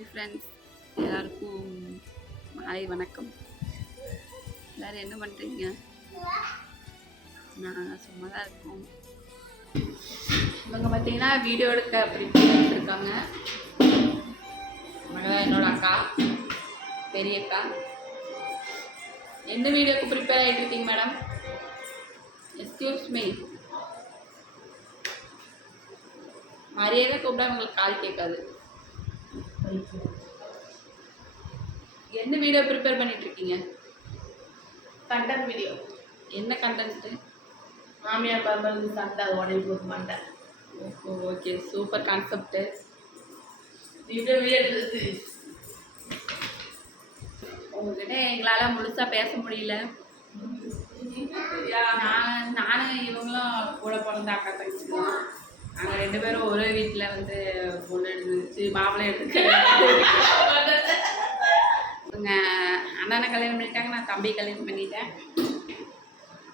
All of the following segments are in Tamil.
ஹாய் ஃப்ரெண்ட்ஸ், எல்லாருக்கும் மாலை வணக்கம். எல்லோரும் என்ன பண்ணுறீங்க? நாங்கள் சும்மா தான் இருக்கோம். இவங்க பார்த்தீங்கன்னா வீடியோ எடுக்க அப்படி இருக்காங்க. என்னோட அக்கா, பெரிய அக்கா. எந்த வீடியோக்கு ப்ரிப்பேர் ஆகிட்டு இருக்கீங்க மேடம்? எக்ஸ்கியூஸ் மீ, மரியாதை கூப்பிட்டா உங்களுக்கு கால் கேட்காது. என்ன வீடியோ ப்ரிப்பேர் பண்ணிட்டு இருக்கீங்க? Content video. என்ன கண்டென்ட்டு? மாமியார் பரம்பரை சண்டை உடனே போது மண்டை. Okay, super concept. உங்ககிட்ட எங்களால் முழுசாக பேச முடியல. நானும் இவங்களும் கூட பிறந்த அக்கா தங்கச்சிக்கலாம். நாங்கள் 2 பேரும் ஒரே வீட்டில் வந்து பொண்ணு எடுத்துச்சு, மாப்பிள்ளை எடுத்துக்க. இவங்க அண்ணனை கல்யாணம் பண்ணிட்டாங்க, நான் தம்பி கல்யாணம் பண்ணிட்டேன்.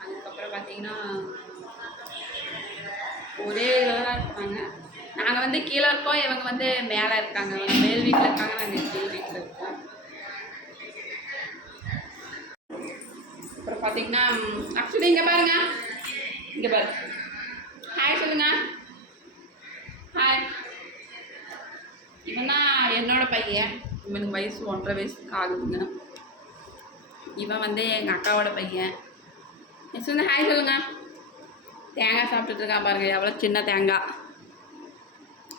அதுக்கப்புறம் பார்த்தீங்கன்னா ஒரே இதில் தான் இருப்பாங்க. நாங்கள் வந்து கீழே இருக்கோம், இவங்க வந்து மேலே இருக்காங்க. அவங்க மேல் வீட்டில் இருக்காங்க, நாங்கள் கீழ் வீட்டில் இருக்கோம். அப்புறம் பார்த்தீங்கன்னா ஆக்சுவலி இங்கே பாருங்க, இங்கே பாரு. ஹாய் சொல்லுங்க. ஹாய். இவன் தான் என்னோட பையன். இவனுக்கு வயசு 1.5 வயசுக்கு ஆகுதுங்க. இவன் வந்து எங்கள் அக்காவோட பையன். நெக்ஸ்ட் வந்து ஹாய் சொல்லுங்க. தேங்காய் சாப்பிட்டுட்டு இருக்கான் பாருங்க, எவ்வளோ சின்ன தேங்காய்.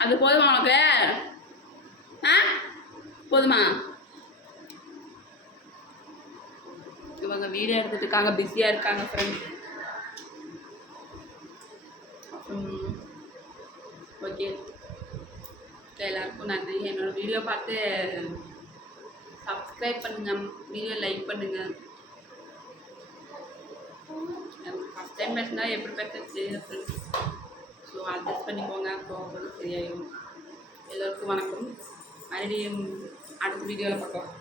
அது போதுமா உனக்கு? போதுமா? இவங்க வீடியோ எடுத்துட்டு இருக்காங்க, பிஸியாக இருக்காங்க ஃப்ரெண்ட். ஓகே, எல்லாருக்கும் நன்றி. என்னோட வீடியோ பார்த்து சப்ஸ்கிரைப் பண்ணுங்கள், வீடியோ லைக் பண்ணுங்கள். எனக்கு ஃபஸ்ட் டைம் பேசினா எப்படி பேசுறது தெரியல ஃப்ரெண்ட்ஸ். ஸோ அட்ஜஸ்ட் பண்ணிக்கோங்க, போக சரியாயிடும். எல்லோருக்கும் வணக்கம். மறுபடியும் அடுத்த வீடியோவில் பார்க்கலாம்.